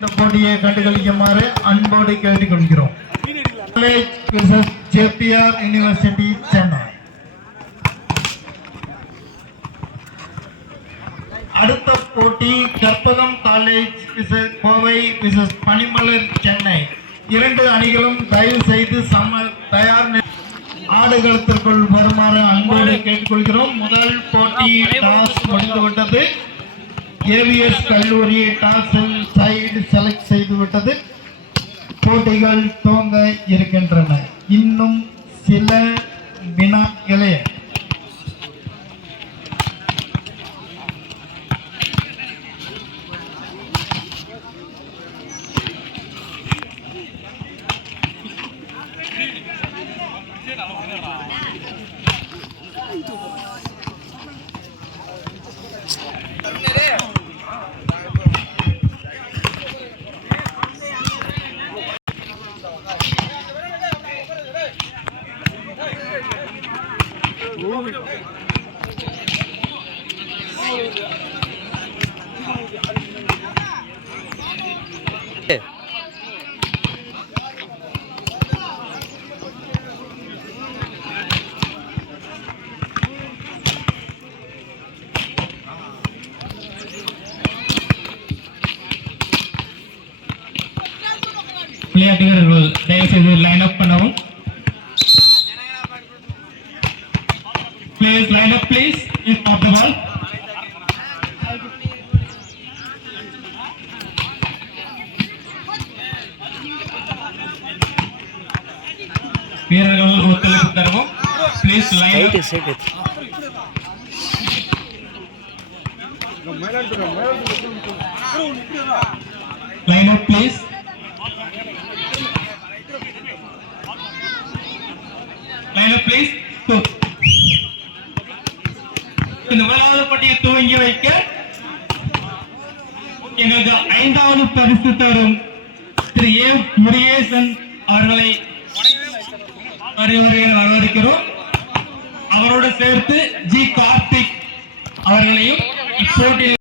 இந்த போட்டியை கண்டுகளிக்குமாறு அன்போடு கேட்டுக்கொள்கிறோம். College versus JPR university Chennai. அடுத்த போட்டி Karpagam college versus Kovai versus Panimalar Chennai. இரண்டு அணிகளும் தயவு செய்து தயார் ஆடுகளத்திற்குள் வருமாறு அன்போடு கேட்டுக்கொள்கிறோம். முதல் போட்டி டாஸ் முடிந்துவிட்டது. ஏவிஎஸ் கல்லூரி டாஸில் சைடு செலக்ட் செய்துவிட்டது. போட்டிகள் துவங்க இருக்கின்றன. இன்னும் சில வினாக்களே. விளையாட்டுகள் தயவு செய்து லைன் அப் பண்ணவும். Please line up, please. Is off the ball. வீரர்கள் ஒத்துழைப்பு தருவோம். Please line up. Line up, please. Line up, please. இந்த முதலாவது போட்டியை துவங்கி வைக்க எங்களுக்கு 5வது பரிசு தரும் திரு ஏ முருகேசன் அவர்களை வரவேற்கிறோம். அவரோடு சேர்த்து ஜி கார்த்திக் அவர்களையும் இப்போட்டியில்